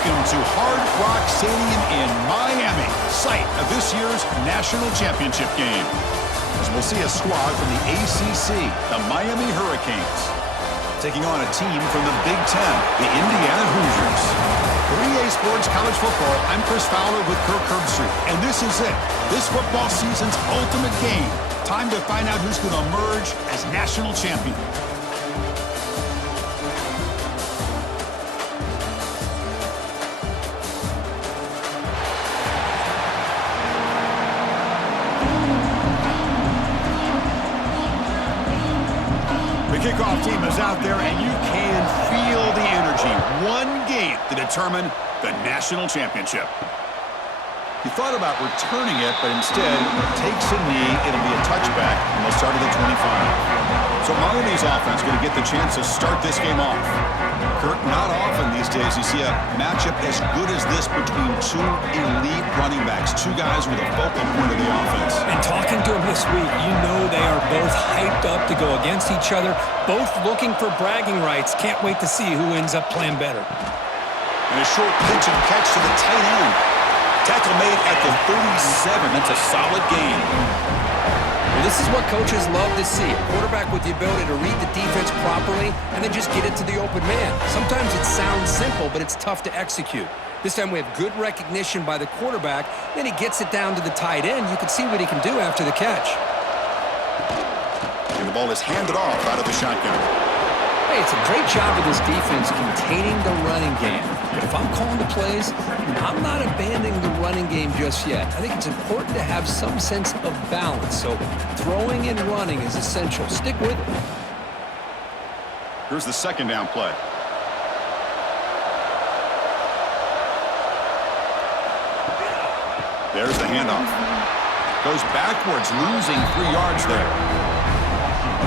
Welcome to Hard Rock Stadium in Miami, site of this year's national championship game. As we'll see a squad from the ACC, the Miami Hurricanes, taking on a team from the Big Ten, the Indiana Hoosiers. For EA Sports College Football, I'm Chris Fowler with Kirk Herbstreit, and this is it. This football season's ultimate game. Time to find out who's going to emerge as national champion. Kickoff team is out there, and you can feel the energy. One game to determine the national championship. He thought about returning it, but instead takes a knee. It'll be a touchback, and they'll start at the 25. So Miami's offense going to get the chance to start this game off. Kirk, not often these days you see a matchup as good as this between two elite running backs, two guys with a focal point of the offense. And talking to him this week, you know they are both hyped up to go against each other, both looking for bragging rights. Can't wait to see who ends up playing better. And a short pitch and catch to the tight end. Tackle made at the 37. That's a solid game. Well, this is what coaches love to see. A quarterback with the ability to read the defense properly and then just get it to the open man. Sometimes it sounds simple, but it's tough to execute. This time we have good recognition by the quarterback. Then he gets it down to the tight end. You can see what he can do after the catch. And the ball is handed off out of the shotgun. Hey, it's a great job of this defense containing the running game. But if I'm calling the plays, I'm not abandoning the running game just yet. I think it's important to have some sense of balance. So throwing and running is essential. Stick with it. Here's the second down play. There's the handoff. Goes backwards, losing 3 yards there.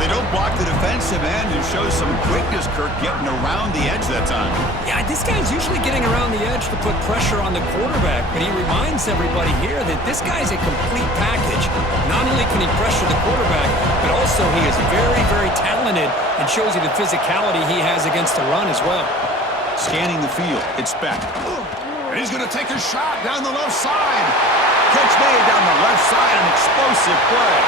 They don't block the defensive end, who shows some quickness, Kirk, getting around the edge that time. Yeah, this guy's usually getting around the edge to put pressure on the quarterback, but he reminds everybody here that this guy's a complete package. Not only can he pressure the quarterback, but also he is very, very talented and shows you the physicality he has against the run as well. Scanning the field, it's Beck. And he's going to take a shot down the left side. Catch made down the left side, an explosive play.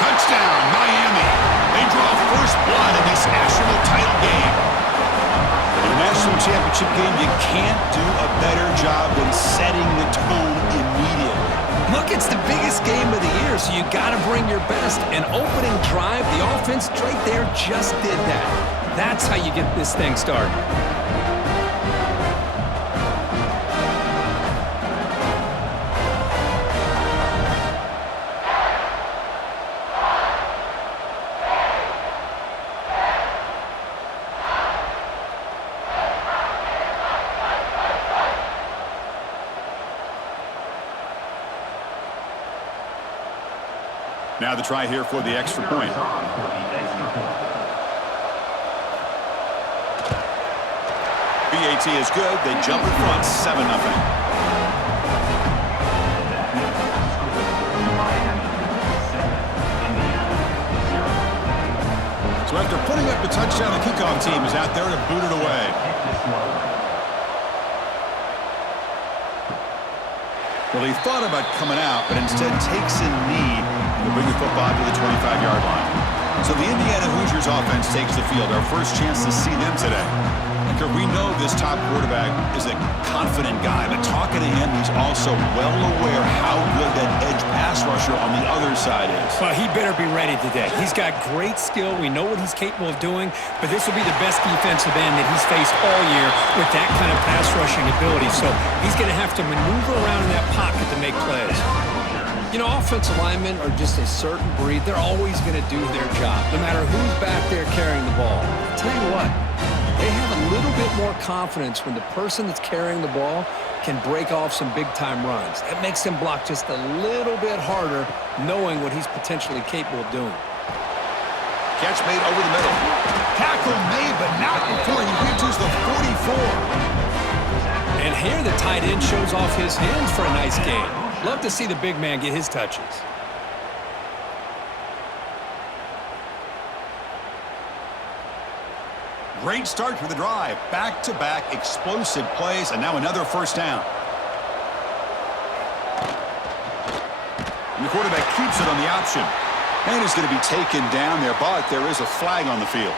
Touchdown, Miami. They draw first blood in this national title game. In a national championship game, you can't do a better job than setting the tone immediately. Look, it's the biggest game of the year, so you got to bring your best. An opening drive, the offense right there just did that. That's how you get this thing started. Now the try here for the extra point. BAT is good. They jump in front, 7-0. So after putting up the touchdown, the kickoff team is out there to boot it away. Well, he thought about coming out, but instead takes a knee to bring the football to the 25-yard line. So the Indiana Hoosiers offense takes the field. Our first chance to see them today. We know this top quarterback is a confident guy, but talking to him, he's also well aware how good that edge pass rusher on the other side is. Well, he better be ready today. He's got great skill. We know what he's capable of doing, but this will be the best defensive end that he's faced all year with that kind of pass rushing ability. So he's going to have to maneuver around in that pocket to make plays. You know, offensive linemen are just a certain breed. They're always going to do their job, no matter who's back there carrying the ball. I'll tell you what, they have a little bit more confidence when the person that's carrying the ball can break off some big-time runs. That makes them block just a little bit harder, knowing what he's potentially capable of doing. Catch made over the middle. Tackle made, but not before he reaches the 44. And here the tight end shows off his hands for a nice game. Love to see the big man get his touches. Great start to the drive. Back-to-back explosive plays, and now another first down. And the quarterback keeps it on the option. And is going to be taken down there, but there is a flag on the field.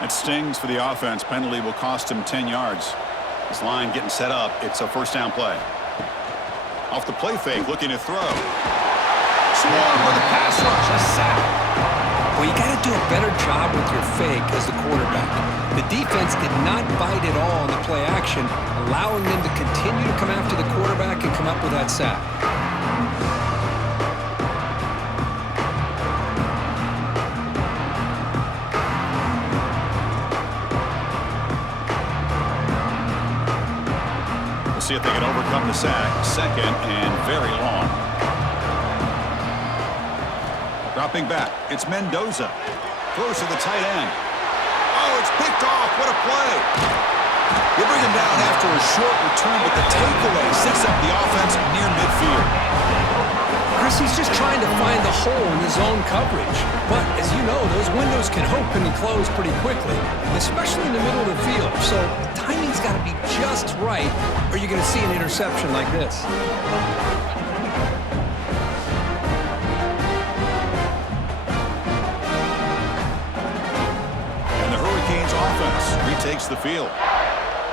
That stings for the offense. Penalty will cost him 10 yards. This line getting set up. It's a first down play. Off the play fake, looking to throw. Swarm with a pass rush, a sack. Well, you got to do a better job with your fake as the quarterback. The defense did not bite at all on the play action, allowing them to continue to come after the quarterback and come up with that sack. We'll see if they can overcome the sack. Second and very long. Dropping back, it's Mendoza. Throws to the tight end. Oh, it's picked off. What a play. They bring him down after a short return, but the takeaway sets up the offense near midfield. Chris, he's just trying to find the hole in his own coverage. But, as you know, those windows can open and close pretty quickly, especially in the middle of the field. So, the timing's got to be just right, or you're going to see an interception like this. Retakes the field.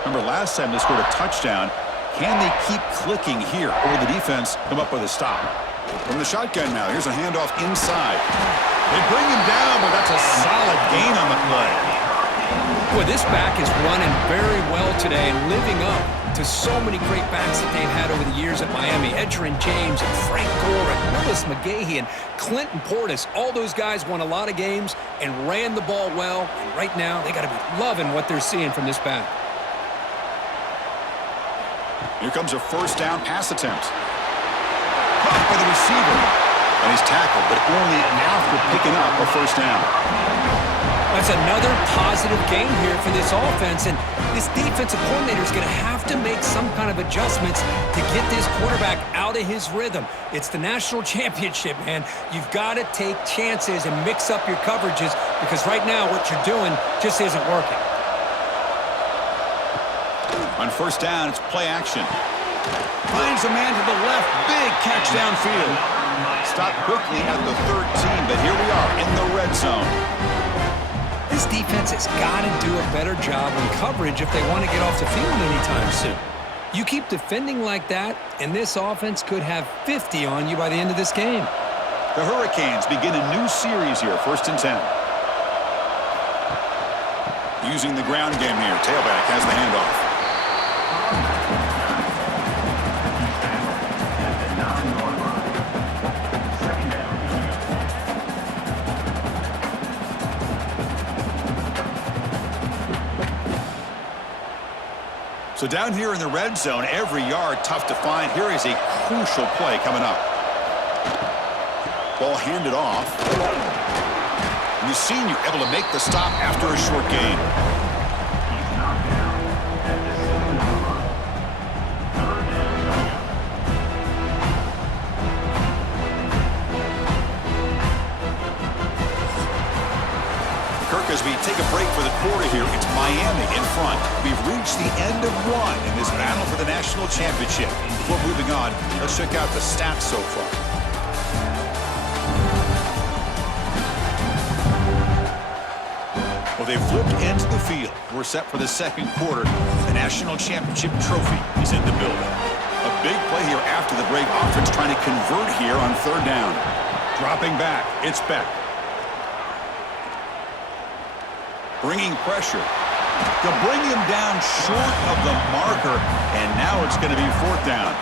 Remember last time they scored a touchdown. Can they keep clicking here, or will the defense come up with a stop? From the shotgun now, here's a handoff inside. They bring him down, but that's a solid gain on the play. Boy, this back is running very well today and living up to so many great backs that they've had over the years at Miami. Edgerrin James and Frank Gore and Willis McGahee and Clinton Portis. All those guys won a lot of games and ran the ball well. And right now, they got to be loving what they're seeing from this back. Here comes a first down pass attempt. Caught by the receiver. And he's tackled, but only now for picking up a first down. That's another positive game here for this offense, and this defensive coordinator is going to have to make some kind of adjustments to get this quarterback out of his rhythm. It's the national championship, man. You've got to take chances and mix up your coverages because right now what you're doing just isn't working. On first down, it's play action. Finds a man to the left. Big catch downfield. Stopped quickly at the 13, but here we are in the red zone. This defense has got to do a better job in coverage if they want to get off the field anytime soon. You keep defending like that, and this offense could have 50 on you by the end of this game. The Hurricanes begin a new series here, 1st and 10. Using the ground game here. Tailback has the handoff. So down here in the red zone, every yard tough to find. Here is a crucial play coming up. Ball handed off. And the senior able to make the stop after a short gain. As we take a break for the quarter here, it's Miami in front. We've reached the end of one in this battle for the national championship. Before moving on, let's check out the stats so far. Well, they've flipped into the field. We're set for the second quarter. The national championship trophy is in the building. A big play here after the break. Offense trying to convert here on third down. Dropping back, it's Beck. Bringing pressure. To bring him down short of the marker, and now it's going to be fourth down.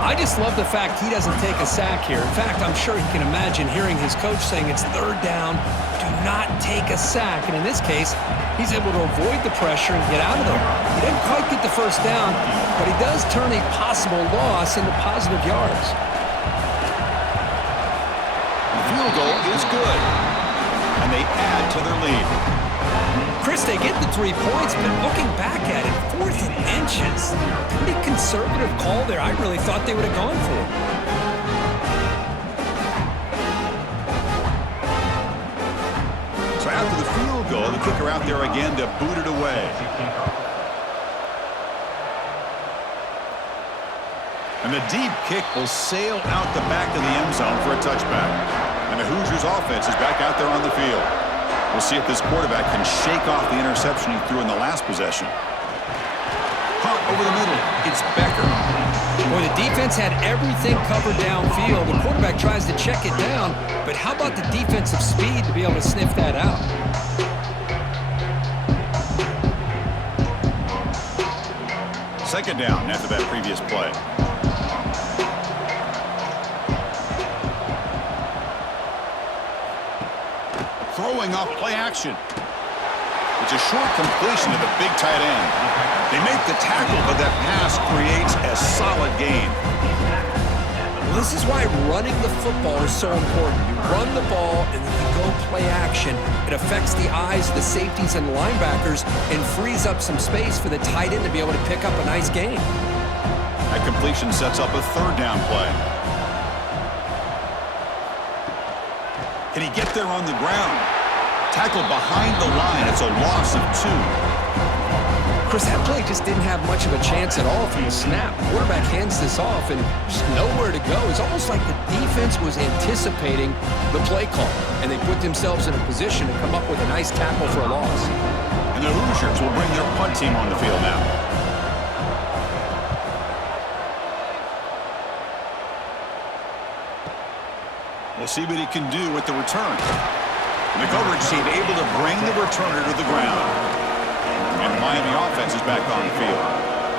I just love the fact he doesn't take a sack here. In fact, I'm sure he can imagine hearing his coach saying it's third down, do not take a sack. And in this case, he's able to avoid the pressure and get out of there. He didn't quite get the first down, but he does turn a possible loss into positive yards. The field goal is good, and they add to their lead. Chris, they get the 3 points, but looking back at it, 4th and inches. Pretty conservative call there. I really thought they would have gone for it. kicker out there again to boot it away. And the deep kick will sail out the back of the end zone for a touchback. And the Hoosiers offense is back out there on the field. We'll see if this quarterback can shake off the interception he threw in the last possession. Punt over the middle. It's Becker. Boy, the defense had everything covered downfield. The quarterback tries to check it down, but how about the defensive speed to be able to sniff that out? Second down after that previous play. Throwing off play action. It's a short completion to the big tight end. They make the tackle, but that pass creates a solid gain. Well, this is why running the football is so important. You run the ball, and then you go play action. It affects the eyes of the safeties and linebackers and frees up some space for the tight end to be able to pick up a nice gain. That completion sets up a third down play. Can he get there on the ground? Tackled behind the line. It's a loss of 2. Chris, that play just didn't have much of a chance at all from the snap. Quarterback hands this off and just nowhere to go. It's almost like the defense was anticipating the play call, and they put themselves in a position to come up with a nice tackle for a loss. And the Hoosiers will bring their punt team on the field now. We'll see what he can do with the return. And the coverage team able to bring the returner to the ground. And the Miami offense is back on the field.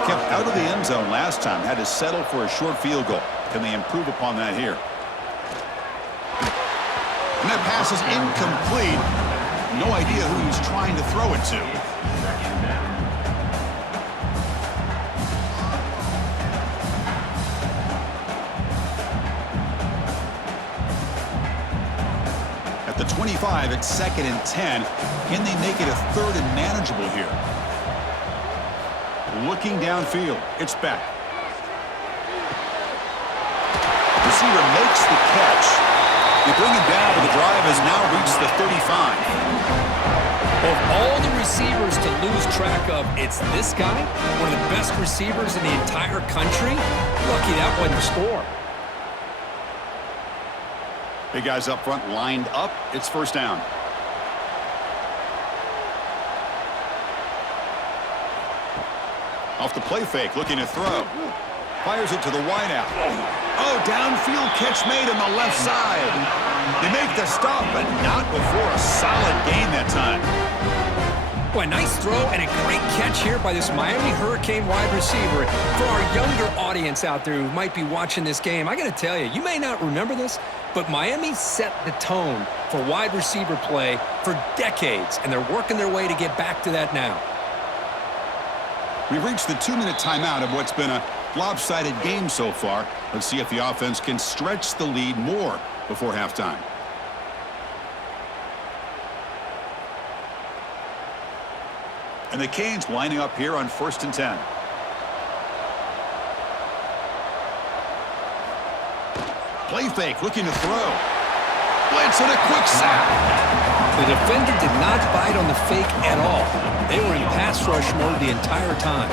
Kept out of the end zone last time. Had to settle for a short field goal. Can they improve upon that here? And that pass is incomplete. No idea who he's trying to throw it to. At the 25, it's 2nd and 10. Can they make it a 3rd and manageable here? Looking downfield, it's Beck. Receiver makes the catch. They bring it down, but the drive has now reached the 35. Of all the receivers to lose track of, it's this guy, one of the best receivers in the entire country. Lucky that wasn't the score. Big guys up front lined up. It's first down. Off the play fake, looking to throw. Fires it to the wideout. Oh, downfield catch made on the left side. They make the stop, but not before a solid gain that time. Boy, a nice throw and a great catch here by this Miami Hurricane wide receiver. For our younger audience out there who might be watching this game, I got to tell you, you may not remember this, but Miami set the tone for wide receiver play for decades, and they're working their way to get back to that now. We've reached the 2-minute timeout of what's been a lopsided game so far. Let's see if the offense can stretch the lead more before halftime. And the Canes lining up here on 1st and 10. Play fake, looking to throw. Blitz and a quick sack. The defender did not bite on the fake at all. They were in pass rush mode the entire time.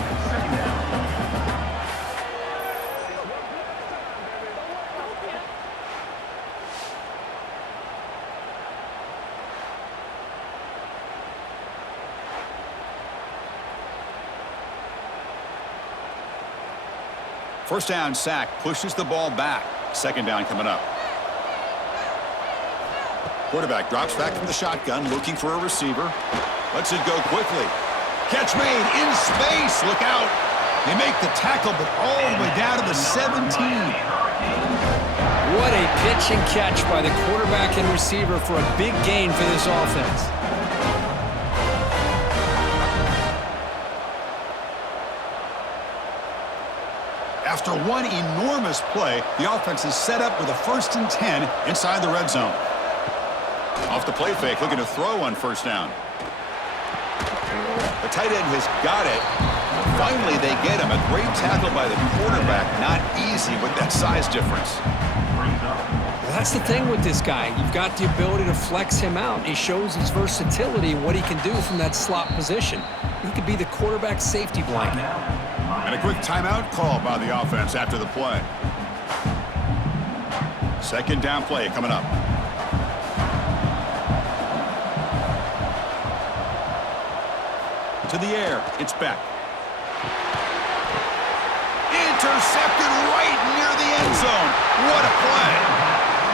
First down sack, pushes the ball back. 2nd down coming up. Quarterback drops back from the shotgun, looking for a receiver. Lets it go quickly. Catch made in space. Look out. They make the tackle, but all the way down to the 17. What a pitch and catch by the quarterback and receiver for a big gain for this offense. After one enormous play, the offense is set up with a 1st and 10 inside the red zone. Off the play fake, looking to throw on 1st down. The tight end has got it. Finally, they get him. A great tackle by the quarterback. Not easy with that size difference. Well, That's the thing with this guy. You've got the ability to flex him out. He shows his versatility and what he can do from that slot position. He could be the quarterback safety blanket. And a quick timeout called by the offense after the play. Second down play coming up. To the air. It's Beck. Intercepted right near the end zone. What a play.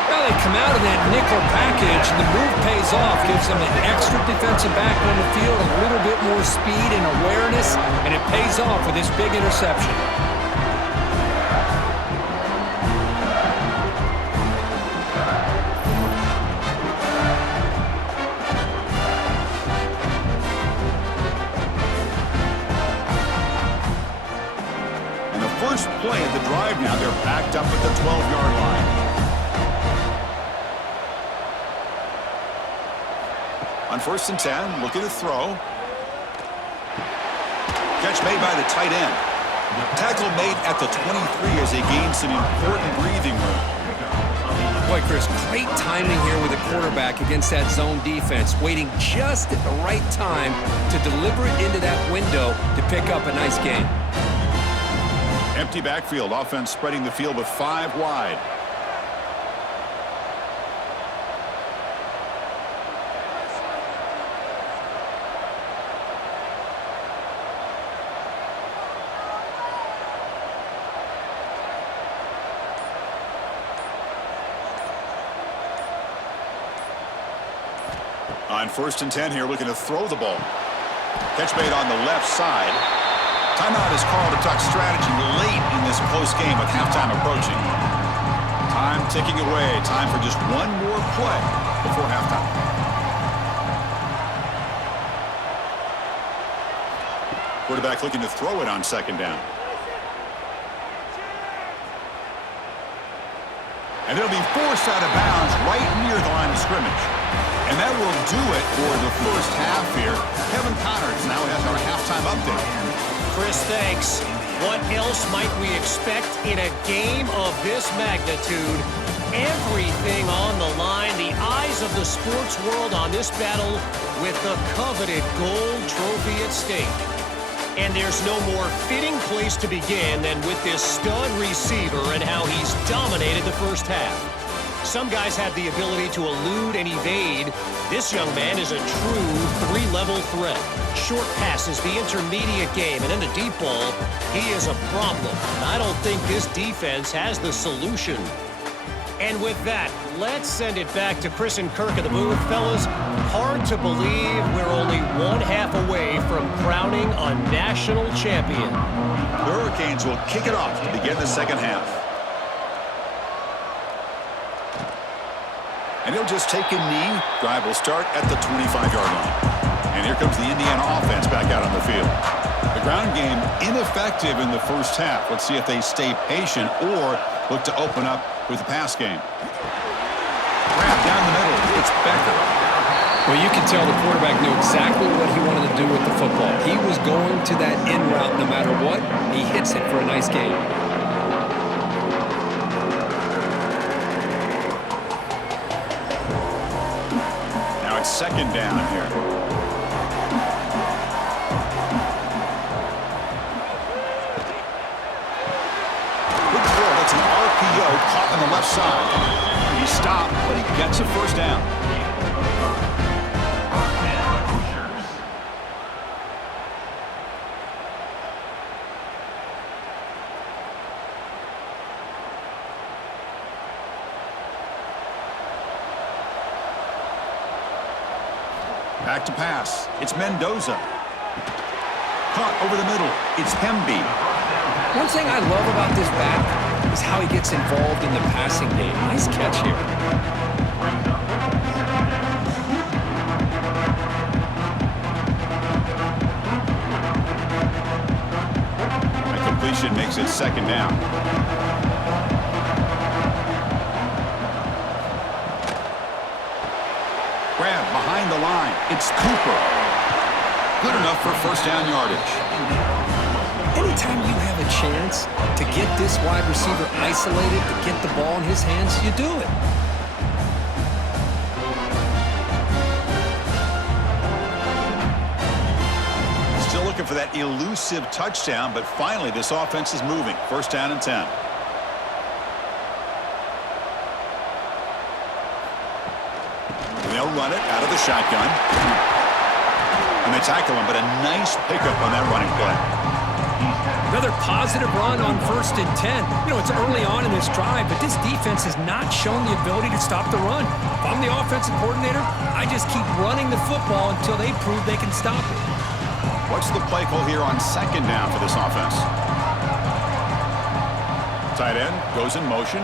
Well, they come out of that nickel package, and the move pays off, gives them an extra defensive back on the field, a little bit more speed and awareness, and it pays off with this big interception. First play of the drive now. They're backed up at the 12-yard line. On 1st and 10, looking to throw. Catch made by the tight end. Tackle made at the 23 as they gain some important breathing room. Boy, Chris, great timing here with the quarterback against that zone defense, waiting just at the right time to deliver it into that window to pick up a nice gain. Empty backfield. Offense spreading the field with 5 wide. On 1st and 10 here, looking to throw the ball. Catch made on the left side. Timeout is called to talk strategy late in this close game with halftime approaching. Time ticking away. Time for just one more play before halftime. Quarterback looking to throw it on 2nd down. And it'll be forced out of bounds right near the line of scrimmage. And that will do it for the first half here. Kevin Connors now has our halftime update. Chris, thanks. What else might we expect in a game of this magnitude? Everything on the line, the eyes of the sports world on this battle with the coveted gold trophy at stake. And there's no more fitting place to begin than with this stud receiver and how he's dominated the first half. Some guys have the ability to elude and evade. This young man is a true 3-level threat. Short passes, the intermediate game, and then the deep ball. He is a problem, and I don't think this defense has the solution. And with that, let's send it back to Chris and Kirk in the booth. Fellas, hard to believe we're only 1/2 away from crowning a national champion. The Hurricanes will kick it off to begin the second half. And he'll just take a knee. Drive will start at the 25-yard line. And here comes the Indiana offense back out on the field. The ground game ineffective in the first half. Let's see if they stay patient or look to open up with the pass game. Grab down the middle. It's Becker. Well, you can tell the quarterback knew exactly what he wanted to do with the football. He was going to that in route no matter what. He hits it for a nice gain. Now it's 2nd down here. Good throw. That's an RPO caught on the left side. He stopped, but he gets a first down. Back to pass. It's Mendoza. Caught over the middle. It's Hemby. One thing I love about this back is how he gets involved in the passing game. Nice catch here. That completion makes it 2nd down. Grab behind the line. It's Cooper. Good enough for first down yardage. Anytime you have a chance to get this wide receiver isolated, to get the ball in his hands, you do it. looking for that elusive touchdown, but finally this offense is moving. First down and 10. They'll run it out of the shotgun. And they tackle him, but a nice pickup on that running play. Another positive run on 1st and 10. You know, it's early on in this drive, but this defense has not shown the ability to stop the run. If I'm the offensive coordinator, I just keep running the football until they prove they can stop it. What's the play call here on 2nd down for this offense? Tight end goes in motion.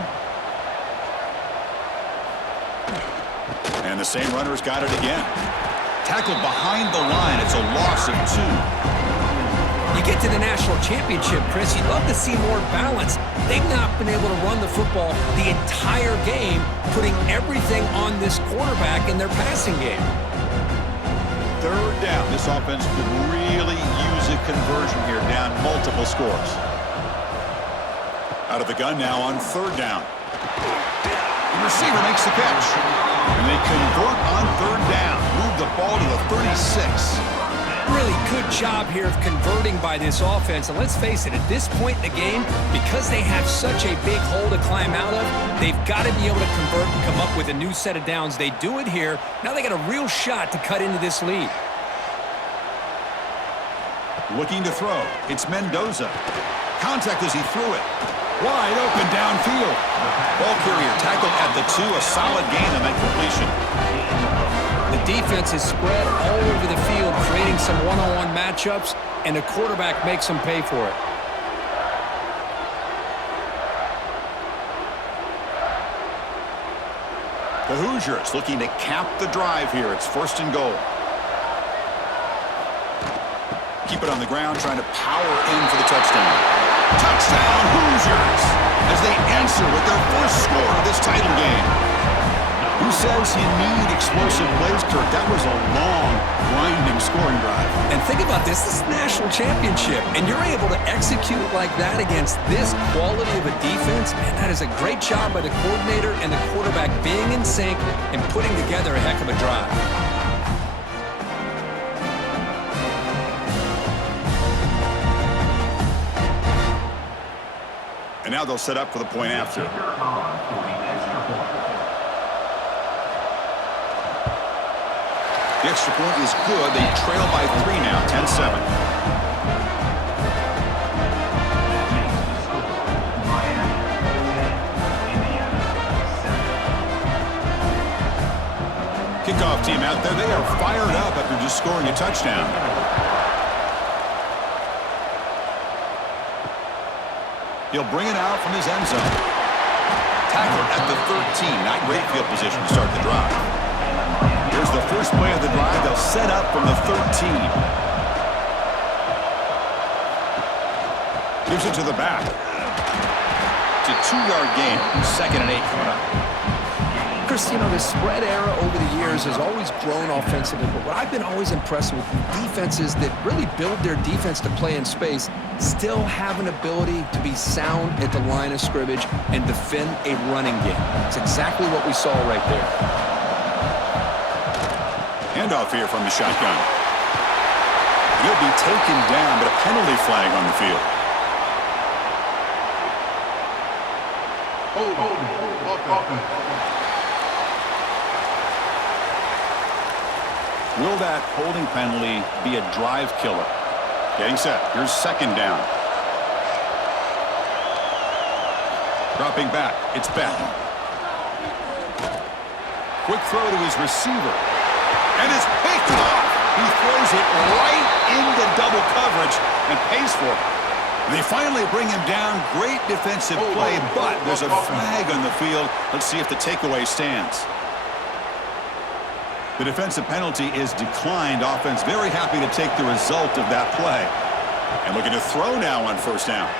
And the same runner's got it again. Tackled behind the line. It's a loss of 2. You get to the national championship, Chris, you'd love to see more balance. They've not been able to run the football the entire game, putting everything on this quarterback in their passing game. 3rd down. This offense could really use a conversion here, down multiple scores. Out of the gun now on 3rd down. The receiver makes the catch. And they convert on 3rd down. Move the ball to the 36. Really good job here of converting by this offense. And let's face it, at this point in the game, because they have such a big hole to climb out of, they've got to be able to convert and come up with a new set of downs. They do it here. Now they got a real shot to cut into this lead. Looking to throw. It's Mendoza. Contact as he threw it. Wide open downfield. Ball carrier tackled at the 2. A solid gain on that completion. The defense is spread all over the field, creating some one-on-one matchups, and the quarterback makes them pay for it. The Hoosiers looking to cap the drive here. It's 1st and goal. Keep it on the ground, trying to power in for the touchdown. Touchdown, Hoosiers! As they answer with their first score of this title game. Who says you need explosive plays, Kirk? That was a long, grinding scoring drive. And think about this. This is a national championship, and you're able to execute like that against this quality of a defense. Man, that is a great job by the coordinator and the quarterback being in sync and putting together a heck of a drive. And now they'll set up for the point after. The extra point is good. They trail by 3 now, 10-7. Kickoff team out there. They are fired up after just scoring a touchdown. He'll bring it out from his end zone. Tackled at the 13. Not great field position to start the drive. Here's the first play of the drive. They'll set up from the 13. Gives it to the back. It's a 2-yard gain. 2nd and 8 coming up. Chris, you know, the spread era over the years has always grown offensively, but what I've been always impressed with defenses that really build their defense to play in space still have an ability to be sound at the line of scrimmage and defend a running game. It's exactly what we saw right there. Handoff here from the shotgun. He'll be taken down, but a penalty flag on the field. Will that holding penalty be a drive killer? Getting set. Here's 2nd down. Dropping back. It's Beck. Quick throw to his receiver. And it's picked off. He throws it right into double coverage and pays for it. They finally bring him down. Great defensive play, but there's a flag on the field. Let's see if the takeaway stands. The defensive penalty is declined. Offense very happy to take the result of that play. And looking to throw now on 1st down.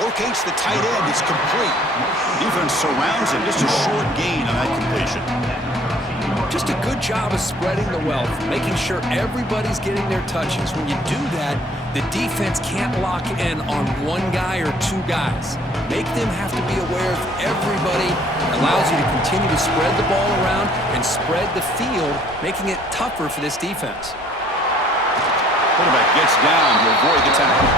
Locates the tight end. It's complete. Defense surrounds him. Just a short gain on that completion. Just a good job of spreading the wealth, making sure everybody's getting their touches. When you do that, the defense can't lock in on one guy or 2 guys. Make them have to be aware of everybody. It allows you to continue to spread the ball around and spread the field, making it tougher for this defense. Quarterback gets down to avoid the tackle.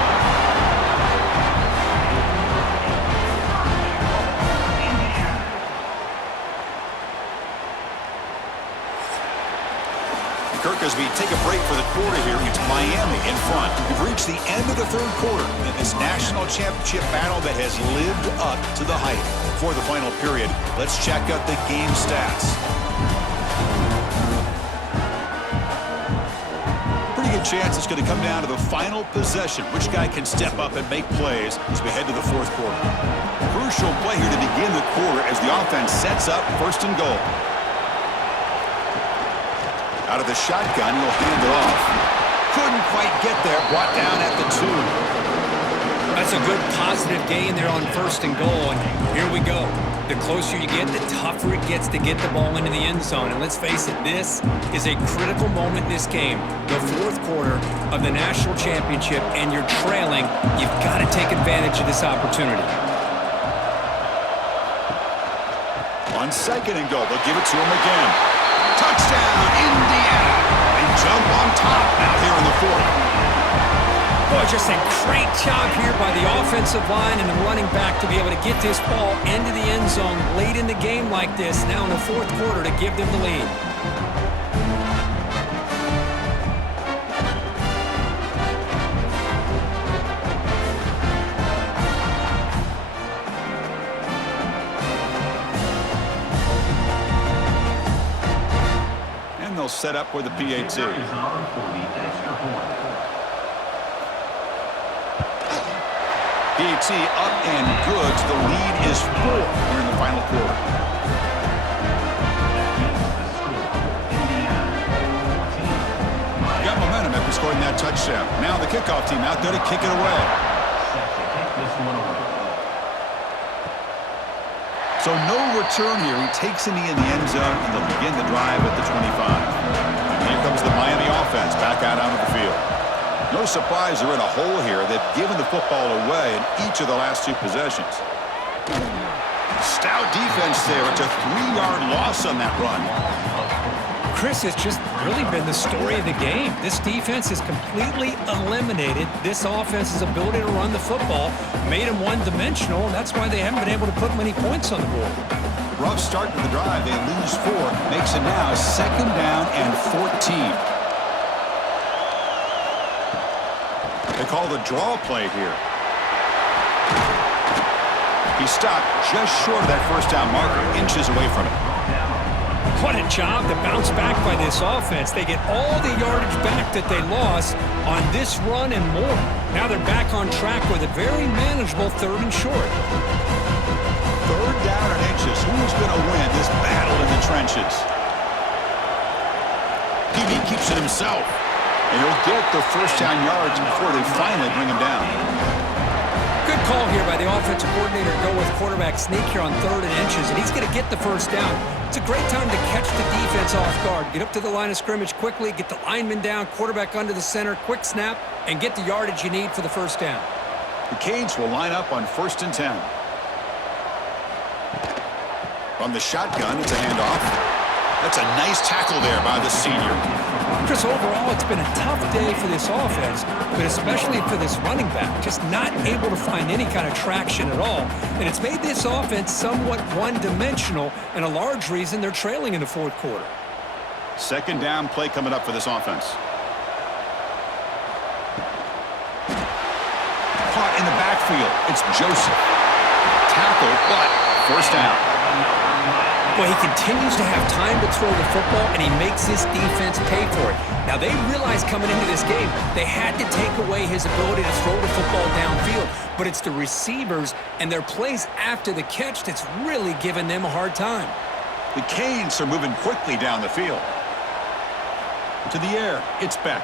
Kirk, as we take a break for the quarter here, it's Miami in front. We've reached the end of the third quarter in this national championship battle that has lived up to the hype. For the final period, let's check out the game stats. Pretty good chance it's going to come down to the final possession. Which guy can step up and make plays as we head to the fourth quarter. Crucial play here to begin the quarter as the offense sets up first and goal. Out of the shotgun, he'll hand it off. Couldn't quite get there, brought down at the 2. That's a good positive gain there on first and goal, and here we go. The closer you get, the tougher it gets to get the ball into the end zone. And let's face it, this is a critical moment in this game. The fourth quarter of the national championship, and you're trailing. You've got to take advantage of this opportunity. On second and goal, they'll give it to him again. Touchdown, Indiana. They jump on top now here in the fourth. Boy, just a great job here by the offensive line and the running back to be able to get this ball into the end zone late in the game like this, now in the fourth quarter, to give them the lead. And they'll set up for the PAT. PAT up and good. The lead is 4 here in the final quarter. Got momentum after scoring that touchdown. Now the kickoff team out there to kick it away. So no return here. He takes it in the end zone, and they'll begin the drive at the 25. And here comes the Miami offense back out onto the field. No surprise they're in a hole here. They've given the football away in each of the last 2 possessions. Stout defense there. It's a 3-yard loss on that run. Chris, has just really been the story of the game. This defense has completely eliminated this offense's ability to run the football, made them one-dimensional, and that's why they haven't been able to put many points on the board. Rough start to the drive. They lose 4. Makes it now second down and 14. They call the draw play here. He stopped just short of that first down marker, inches away from it. What a job to bounce back by this offense. They get all the yardage back that they lost on this run and more. Now they're back on track with a very manageable 3rd and short. 3rd down and inches. Who's going to win this battle in the trenches? He keeps it himself. And he'll get the first down yards before they finally bring him down. Good call here by the offensive coordinator to go with quarterback sneak here on 3rd and inches, and he's going to get the first down. It's a great time to catch the defense off guard. Get up to the line of scrimmage quickly, get the lineman down, quarterback under the center, quick snap, and get the yardage you need for the first down. The Canes will line up on 1st and 10. From the shotgun, it's a handoff. That's a nice tackle there by the senior. Chris, overall, it's been a tough day for this offense, but especially for this running back, just not able to find any kind of traction at all. And it's made this offense somewhat one-dimensional, and a large reason they're trailing in the fourth quarter. Second down play coming up for this offense. Caught in the backfield. It's Joseph. Tackle, but first down. Well, he continues to have time to throw the football, and he makes this defense pay for it. Now, they realized coming into this game they had to take away his ability to throw the football downfield, but it's the receivers and their plays after the catch that's really given them a hard time. The Canes are moving quickly down the field. To the air, it's Beck.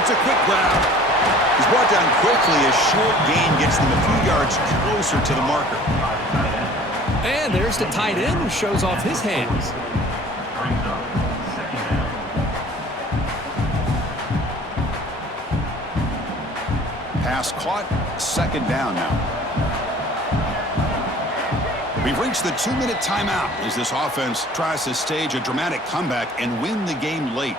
It's a quick grab. He's brought down quickly. A short gain gets them a few yards closer to the marker. And there's the tight end who shows off his hands. Pass caught, second down now. We've reached the 2-minute timeout as this offense tries to stage a dramatic comeback and win the game late.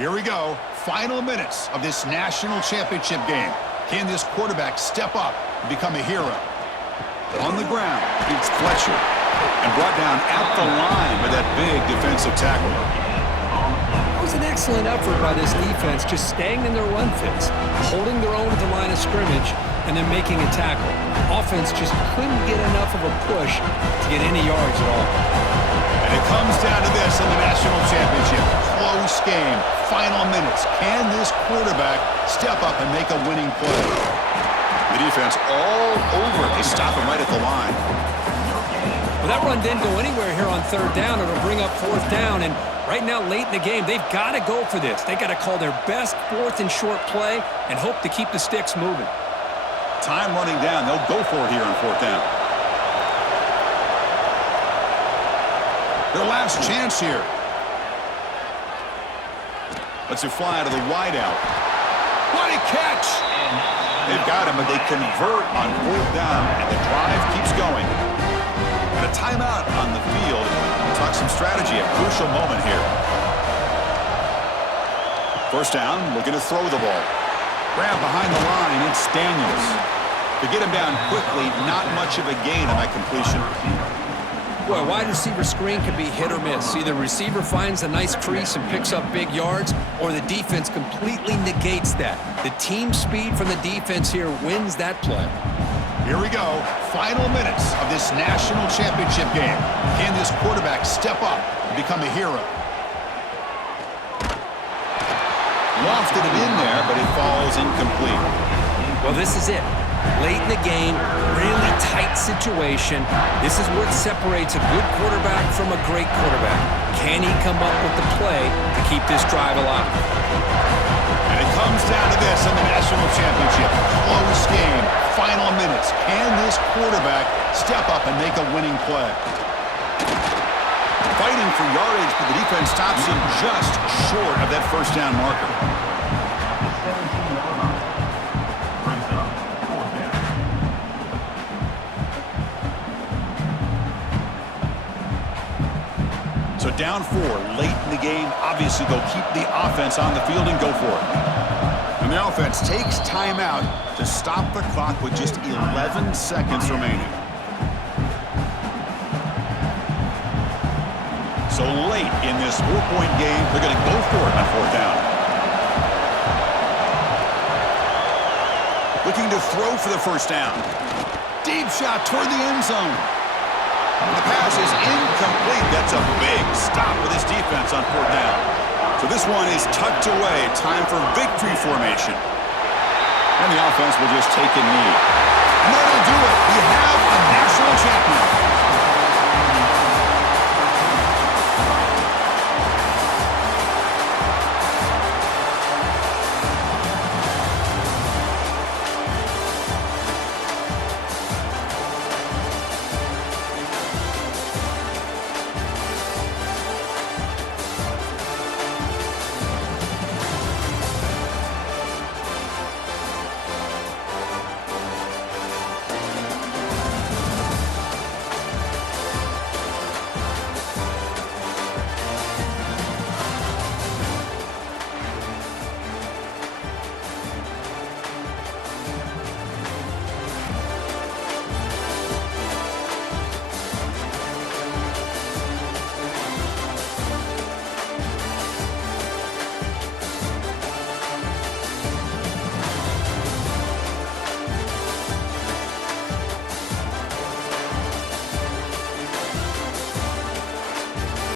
Here we go. Final minutes of this national championship game. Can this quarterback step up and become a hero? On the ground, it's Fletcher. And brought down at the line with that big defensive tackle. It was an excellent effort by this defense, just staying in their run fits, holding their own at the line of scrimmage, and then making a tackle. Offense just couldn't get enough of a push to get any yards at all. And it comes down to this in the national championship. Close game, final minutes. Can this quarterback step up and make a winning play? The defense all over it. They stop him right at the line. Well, that run didn't go anywhere here on third down. It'll bring up fourth down, and right now, late in the game, they've got to go for this. They've got to call their best fourth and short play and hope to keep the sticks moving. Time running down. They'll go for it here on fourth down. Their last chance here. Lets it fly to the wideout. What a catch! They've got him, but they convert on fourth down, and the drive keeps going. And a timeout on the field. We'll talk some strategy, a crucial moment here. First down, looking to throw the ball. Grab behind the line, it's Daniels. To get him down quickly, not much of a gain on that completion. Boy, a wide receiver screen can be hit or miss. Either receiver finds a nice crease and picks up big yards, or the defense completely negates that. The team speed from the defense here wins that play. Here we go. Final minutes of this national championship game. Can this quarterback step up and become a hero? Lofted it in there, but it falls incomplete. Well, this is it. Late in the game, really tight situation. This is what separates a good quarterback from a great quarterback. Can he come up with the play to keep this drive alive? And it comes down to this in the national championship. Close game, final minutes. Can this quarterback step up and make a winning play? Fighting for yardage, but the defense stops him just short of that first down marker. So down 4, late in the game. Obviously, they'll keep the offense on the field and go for it. And the offense takes timeout to stop the clock with just 11 seconds remaining. So late in this 4-point game, they're going to go for it on fourth down. Looking to throw for the first down. Deep shot toward the end zone. The pass is incomplete. That's a big stop for this defense on fourth down. So this one is tucked away. Time for victory formation. And the offense will just take a knee. And that'll do it. We have a national champion.